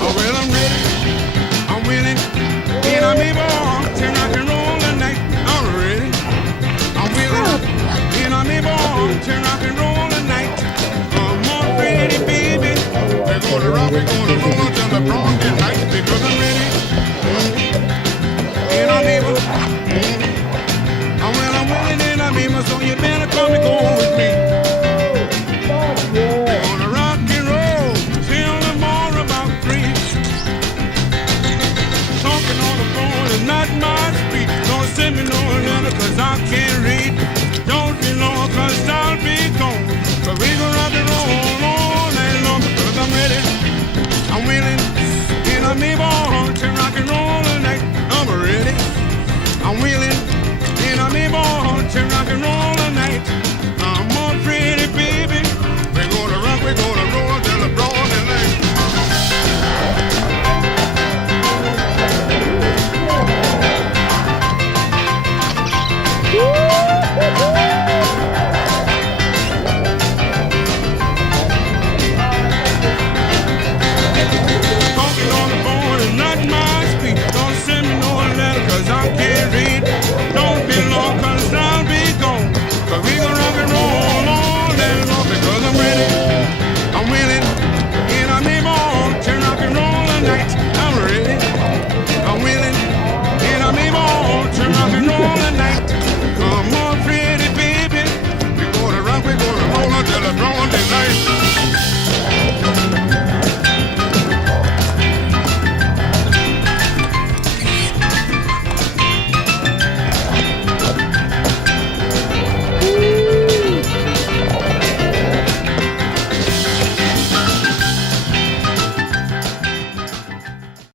Oh, well, I'm ready, I'm willing, and I'm able to rock and roll tonight. I'm ready, I'm willing, and I'm able to rock and roll tonight. I'm all ready, baby. We're gonna rock, we're gonna roll until the dawn tonight because I'm ready, and I'm able. I'm willing, and I'm able, so you better come and go with me. We're gonna rock and roll till the morning about 3. Talking on the phone is not my speed. Don't send me no letter cause I can't read. Don't be long cause I'll be gone. But we gon' rock and roll all night long because I'm ready, I'm willing, and I'm able to rock and roll tonight. I'm ready, I'm willing, and I'm able to rock and roll